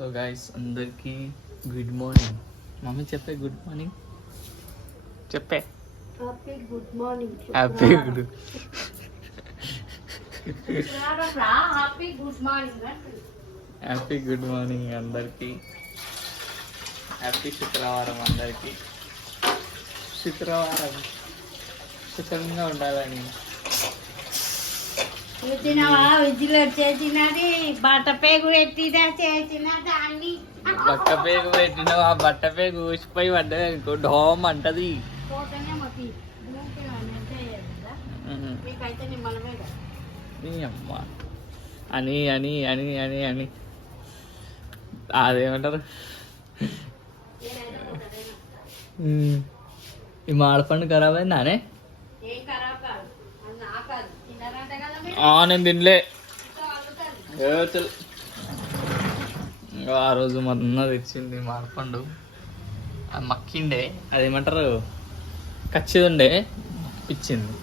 So guys అందరికీ good morning. Mummy చెప్పే good morning చెప్పే. Happy good morning. Happy good happy good morning. Happy good morning అందరికీ. Happy శుక్రవారం అందరికీ. శుక్రవారం సుఖంగా ఉండాలని. తినవా విజిల్ చేసినది బట్ట పేగు పెట్టినా చేసిన దాన్ని బట్ట పేగు పెట్టిన ఆ బట్ట పేగు ఊసిపోయి పడ్డది అనుకో ఢోమ్ అంటది. పోతేనే మాకు మీకైతే నిమ్మలమే కదా. నీ అమ్మ అని అని అని అని అని అదేమంటారు ఈ మాడపండు ఖరాబ్ అయిందానే. ఏం ఖరాబ్ కాదు అది నా కాదు తిన్నారంట కదా మీరు. నేను తినలే. అల్లుతారు. ఆ రోజు మొన్న తెచ్చింది మాడపండు. అది మక్కిండే, అదేమంటారు కచ్చిది ఉండే ఇచ్చింది.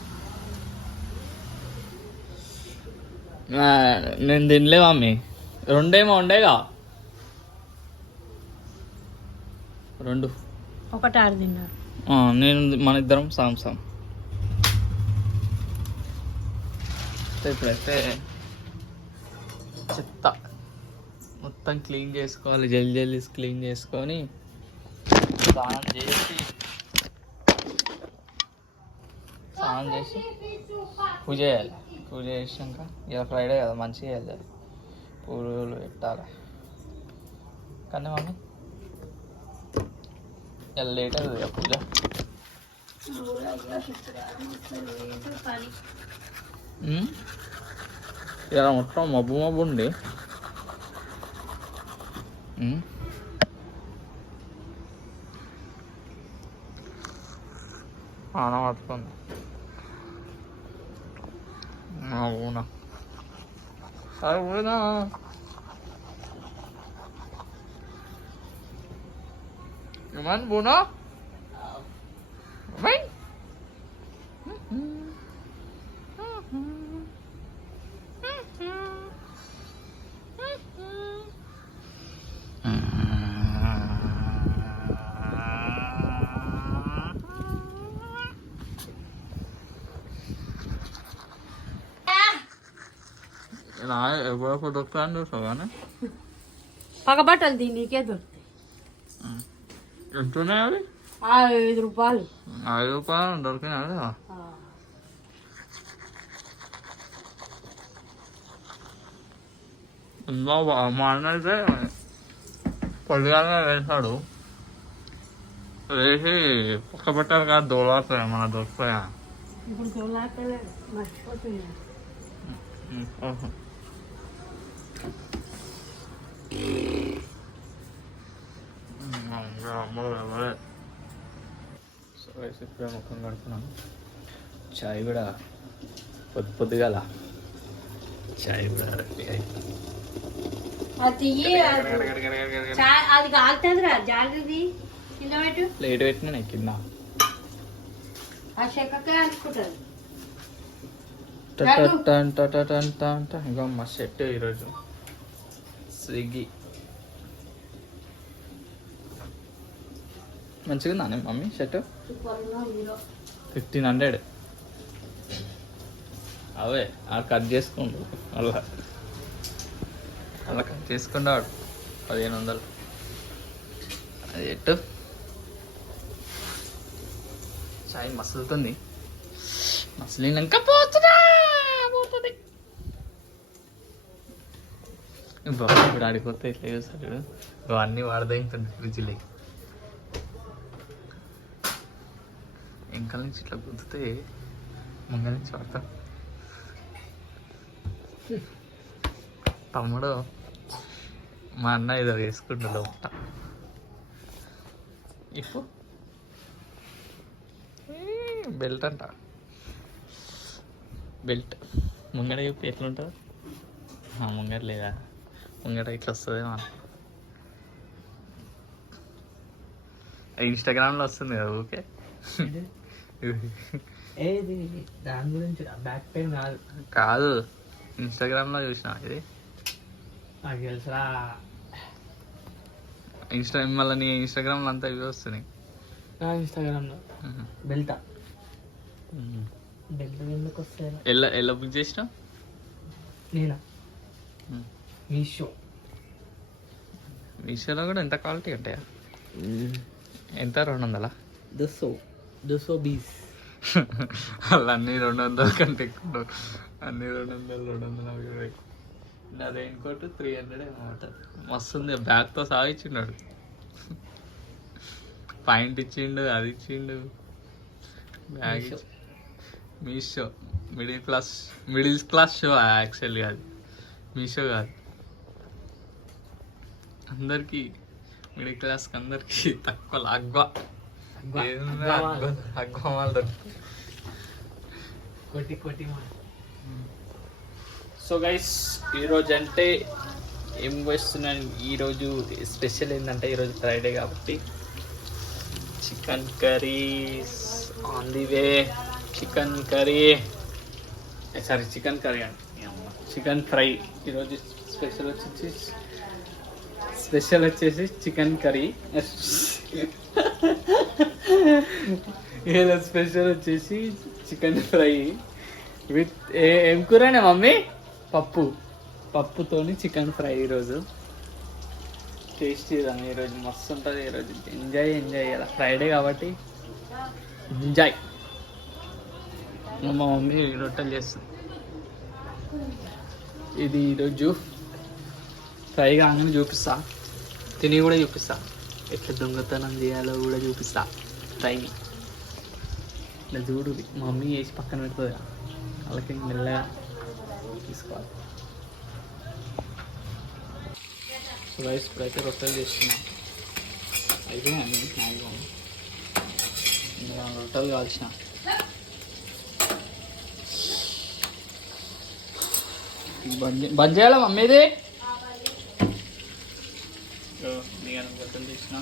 నేను తినలే మమ్మీ. రెండేమో ఉండేగా. రెండు ఒకటి ఆరు తిన్నారు. నేను మన ఇద్దరం సాంసం. ఇప్పుడైతే చెత్త మొత్తం క్లీన్ చేసుకోవాలి. జల్దీ జల్దీ క్లీన్ చేసుకొని స్నానం చేసి పూజ చేయాలి. పూజ చేసినాక ఇక ఫ్రైడే కదా మంచిగా చేయాలి. పూలు పెట్టాలి. కానీ మమ్మీ ఇలా లేట్ అవుతుంది ఇక పూజ. ఇలా మొత్తం మబ్బు మబ్బు ఉండి పడుతుంది. అవునా అవునా gimana Bono? Main? Nah, berapa dokteran tuh soalnya? పగ బట్టలు దీనికే దొరుకుతాయి. ఎంతున్నాయి అవి? 5 రూపాయలు. 5 రూపాయలు దొరికినాయి. మా అన్న అయితే పొద్దుగానే వేసాడు. వేసి పక్క పెట్టారు కదా దోలాస్తాయి మన దొరికిపోయా. ఇప్పుడు దొరకలేదు మర్చిపోతున్నా. సో ఇప్పుడే ముఖం కడుపున్నాను. చాయ్ కూడా పొద్దుగాల చాయ్ కూడా రెడీ అయిపోయింది. అది కాలుతుంది రా జాగ్రత్త కింద పెట్టు. ప్లేట్ పెట్టినా నేను కింద ఆ చెక్కకే అనుకుంటుంది. ఇంకా మా షర్ట్ ఈరోజు స్విగ్గీ మంచిగా ఉందా మమ్మీ షర్ట్? 1500. అవే కట్ చేసుకుండు అలా కట్ చేసుకున్నాడు 1500. అది ఎట్టు చాయ్ మసులుతుంది. మసిలినాక పోతుంది. బాబు ఇప్పుడు ఆడిపోతే ఇట్లా చూస్తాడు. అన్నీ వాడదైతుంది ఫ్రిడ్జ్లో. వెంకల నుంచి ఇట్లా గుద్దితే ముంగల నుంచి వాడతాం. తమ్ముడు మా అన్న ఏదో వేసుకుంటాడు ఒకట. ఇప్పుడు బెల్ట్ అంట. బెల్ట్ ముంగడ చెప్పి ఎట్లుంటుంది? ముంగడ లేదా? ముంగడ ఇట్లా వస్తుందేమో. ఇన్స్టాగ్రామ్లో వస్తుంది కదా ఓకే. దాని గురించి బ్యాక్ పెయిన్ కాదు ఇన్స్టాగ్రామ్లో చూసిన ఇది. నాకు తెలుసురా. మళ్ళీ నీ ఇన్స్టాగ్రామ్లో అంతా ఇవి వస్తున్నాయి. నా ఇన్స్టాగ్రామ్లో బెల్టా బెల్ట్ ఎందుకు వస్తాయి? ఎలా బుక్ చేసినావు? నేనా మీషోలో కూడా ఎంత క్వాలిటీ ఉంటాయా? ఎంత 200? 220 వాళ్ళు అన్నీ 200 కంటే ఎక్కువ, అన్నీ 200 ఎక్కువ. నా రెయిన్ కోట్ 300 అనమాట. మస్తుంది, బ్యాగ్తో సహా ఇచ్చిండు. పాయింట్ ఇచ్చిండు, అది ఇచ్చిండు, bag. Meesho middle class show actually. అది మీషో కాదు, అందరికి మిడిల్ క్లాస్కి అందరికి తక్కువ అగ్వా వాళ్ళు దొరుకుతుంది. కోటి సో గైస్, ఈరోజు అంటే ఏం వేస్తున్నాను, ఈరోజు స్పెషల్ ఏంటంటే ఈరోజు ఫ్రైడే కాబట్టి chicken curry on the way. Chicken curry అండి, చికెన్ ఫ్రై. ఈరోజు స్పెషల్ వచ్చేసి చికెన్ కర్రీ. ఈరోజు స్పెషల్ వచ్చేసి చికెన్ ఫ్రై విత్ ఏం కూరనే మమ్మీ? పప్పుతోని చికెన్ ఫ్రై. ఈరోజు టేస్టీ చేద్దాం. ఈరోజు మస్తు ఉంటుంది. ఈరోజు ఎంజాయ్ చేయాలి, ఫ్రైడే కాబట్టి ఎంజాయ్. మా మమ్మీ రొట్టెలు చేస్తుంది. ఇది ఈరోజు ఫ్రై కాగానే చూపిస్తా, తిని కూడా చూపిస్తా, ఎట్లా దొంగతనం చేయాలో కూడా చూపిస్తా. ఫ్రైని ఇట్లా చూడు, మా మమ్మీ వేసి పక్కన పెడుతుంది, వాళ్ళకి మెల్లగా తీసుకోవాలి. సో రైస్ ఇప్పుడైతే రొట్టెలు చేస్తున్నాం. అయిపోయింది మ్యాక్సిమం. రొట్టెలు కాల్చిన. బంద్ చేయాలా మమ్మీది? నేను రొట్టెలు చేసిన,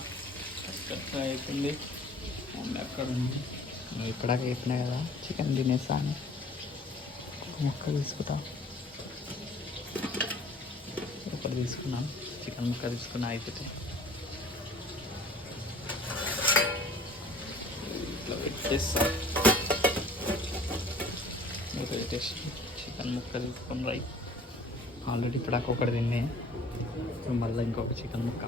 అయిపోయింది. మమ్మీ అక్కడ ఉంది. నువ్వు ఇప్పటిదాకా చెప్పినా కదా చికెన్ తినేసా అని. ముక్క తీసుకుంటా, ఒకటి తీసుకున్నాను, చికెన్ ముక్క తీసుకున్నా. అయిపోతే ఇట్లా పెట్టేస్తా. పెట్టేసి చికెన్ ముక్క తీసుకొని రైట్. ఆల్రెడీ ఇప్పటిదాకా ఒకటి తిన్నే, ఇప్పుడు మళ్ళీ ఇంకొక చికెన్ ముక్క.